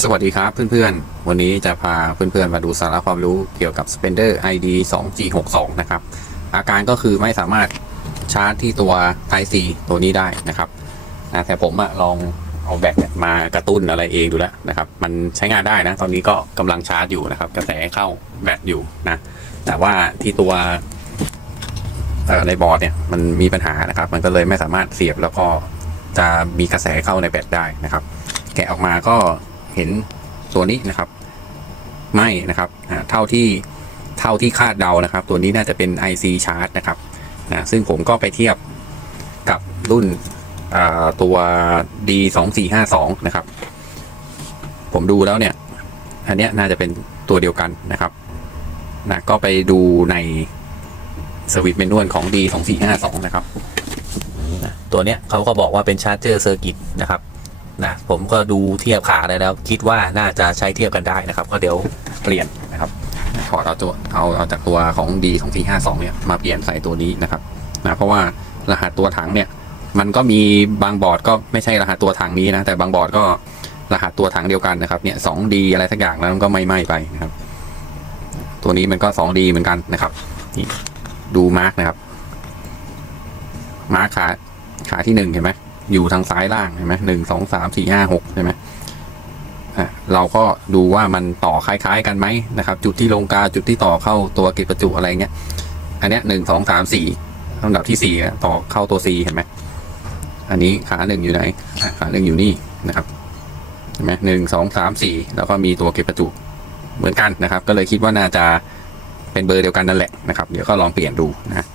สวัสดีครับเพื่อนๆ วันนี้จะพาเพื่อนๆ มาดูสาระความรู้เกี่ยวกับ Spender ID 2G62 นะครับ อาการก็คือไม่สามารถชาร์จที่ตัว Type C ตัวนี้ได้นะครับนะแต่ผมอะลองเอาแบตเนี่ยมากระตุ้นอะไรเองดูแล้วนะครับ มันใช้งานได้นะ ตอนนี้ก็กำลังชาร์จอยู่นะครับ กระแสเข้าแบตอยู่นะ แต่ว่าที่ตัวในบอร์ดเนี่ยมันมีปัญหานะครับ มันก็เลยไม่สามารถเสียบแล้วก็จะมีกระแสเข้าในแบตได้นะครับ แกะออกมาก็ เห็นตัวนี้นะครับ ไม่นะครับเท่าที่เท่าที่คาดเดานะครับ ตัวนี้น่าจะเป็น IC Charge นะครับนะซึ่งผมก็ไปเทียบกับรุ่นอ่าตัว D 2 4 5 2 นะครับ ผมดูแล้วเนี่ย อันเนี้ยน่าจะเป็นตัวเดียวกันนะครับนะก็ไปดูในสวิตช์เมนวลของ D 2 4 5 2 นะครับนะตัวเนี้ยเขาก็บอกว่าเป็นชาร์จเจอร์เซอร์กิตนะครับ นะผมก็ดูเทียบขาได้แล้ว คิดว่าน่าจะใช้เทียบกันได้นะครับ ก็เดี๋ยวเปลี่ยนนะครับถอดเอาตัวเอาเอาจากตัวของ D 2 4 5 2 เนี่ยมาเปลี่ยนใส่ตัวนี้นะครับนะเพราะว่ารหัสตัวถังเนี่ย มันก็มีบางบอร์ดก็ไม่ใช่รหัสตัวถังนี้นะ แต่บางบอร์ดก็รหัสตัวถังเดียวกันนะครับเนี่ย 2D อะไรสักอย่างแล้วมันก็ไม่ไหม้ไปนะครับ ตัวนี้มันก็ 2D เหมือนกันนะครับนี่ดูมาร์กนะครับ มาร์กขาขาที่หนึ่งเห็นไหม อยู่ทางซ้ายล่างเห็นไหมหนึ่งสองสามสี่ห้าหกใช่ไหมอะเราก็ดูว่ามันต่อคล้าย ๆ กันไหมนะครับ จุดที่ลงกาจุดที่ต่อเข้าตัวเก็บประจุอะไรเงี้ย อันเนี้ยหนึ่งสองสามสี่ลำดับที่สี่ต่อเข้าตัว C เห็นไหมอันนี้ขาหนึ่งอยู่ไหนอะขาหนึ่งอยู่นี่นะครับเห็นไหมหนึ่งสองสามสี่แล้วก็มีตัวเก็บประจุเหมือนกันนะครับ ก็เลยคิดว่าน่าจะเป็นเบอร์เดียวกันนั่นแหละนะครับ เดี๋ยวก็ลองเปลี่ยนดูนะ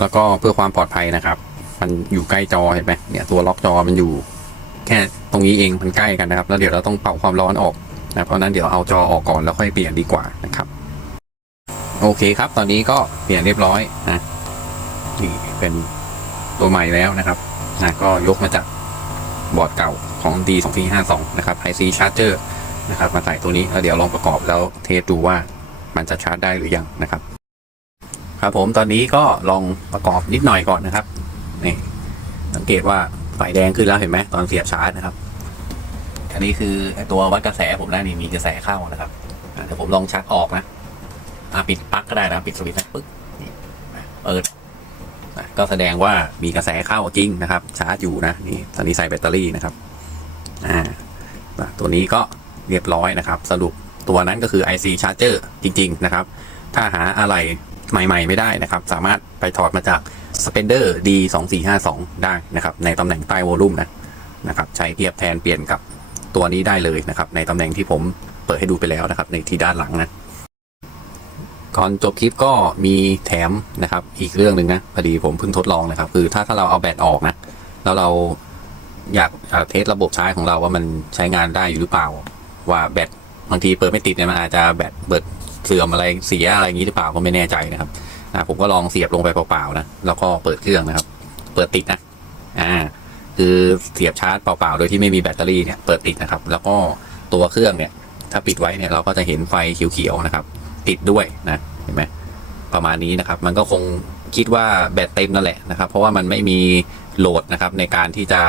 แล้วก็เพื่อความปลอดภัยนะครับ มันอยู่ใกล้จอเห็นไหมเนี่ยตัวล็อกจอมันอยู่แค่ตรงนี้เองมันใกล้กันนะครับ แล้วเดี๋ยวเราต้องเป่าความร้อนออกนะเพราะนั้นเดี๋ยวเอาจอออกก่อนแล้วค่อยเปลี่ยนดีกว่านะครับ โอเคครับ ตอนนี้ก็เปลี่ยนเรียบร้อยนะนี่เป็นตัวใหม่แล้วนะครับนะก็ยกมาจากบอร์ดเก่าของ D 2 4 5 2 นะครับ IC Charger นะครับมาใส่ตัวนี้แล้วเดี๋ยวลองประกอบแล้วเทสดูว่ามันจะชาร์จได้หรือยังนะครับ ครับผมตอนนี้ก็ลองประกอบนิดหน่อยก่อนนะครับ นี่สังเกตว่าไฟแดงขึ้นแล้วเห็นไหมตอนเสียบชาร์จนะครับ อันนี้คือตัววัดกระแสผมนะนี่มีกระแสเข้านะครับอะเดี๋ยวผมลองชักออกนะอะปิดปลั๊กก็ได้นะปิดสวิตช์นะปึ๊กนี่เปิดก็แสดงว่ามีกระแสเข้าจริงนะครับ ชาร์จอยู่นะนี่ตอนนี้ใส่แบตเตอรี่นะครับอ่าตัวนี้ก็เรียบร้อยนะครับ สรุปตัวนั้นก็คือ IC Charger จริง ๆ นะครับ ถ้าหาอะไรใหม่ ๆ ไม่ได้นะครับ สามารถไปถอดมาจาก Spender D 2 4 5 2ได้นะครับ ในตำแหน่งใต้วอลลุ่มนะนะครับ ใช้เทียบแทนเปลี่ยนกับตัวนี้ได้เลยนะครับ ในตำแหน่งที่ผมเปิดให้ดูไปแล้วนะครับ ในที่ด้านหลังนะก่อนจบคลิปก็มีแถมนะครับ อีกเรื่องหนึ่งนะพอดีผมเพิ่งทดลองนะครับ คือถ้าถ้าเราเอาแบตออกนะแล้วเราอยากเทสระบบใช้ของเราว่ามันใช้งานได้อยู่หรือเปล่า ว่าแบตบางทีเปิดไม่ติดเนี่ยมันอาจจะแบตเบิดเสื่อมอะไรเสียอะไรอย่างนี้หรือเปล่าก็ไม่แน่ใจนะครับ นะผมก็ลองเสียบลงไปเปล่าๆนะแล้วก็เปิดเครื่องนะครับ เปิดติดนะอ่าคือเสียบชาร์จเปล่าๆโดยที่ไม่มีแบตเตอรี่เนี่ยเปิดติดนะครับ แล้วก็ตัวเครื่องเนี่ยถ้าปิดไว้เนี่ยเราก็จะเห็นไฟเขียวๆนะครับ ติดด้วยนะเห็นไหมประมาณนี้นะครับ มันก็คงคิดว่าแบตเต็มนั่นแหละนะครับ เพราะว่ามันไม่มีโหลดนะครับในการที่จะ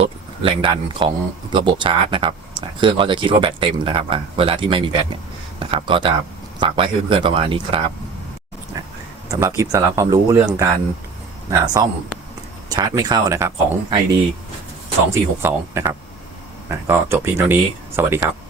ลดแรงดันของระบบชาร์จนะครับ เครื่องก็จะคิดว่าแบตเต็มนะครับเวลาที่ไม่มีแบตเนี่ยนะครับ ก็จะฝากไว้ให้เพื่อนๆประมาณนี้ครับ สำหรับคลิปสาระความรู้เรื่องการซ่อมชาร์จไม่เข้านะครับ ของ ID 2462 นะครับก็จบเพียงเท่านี้ สวัสดีครับ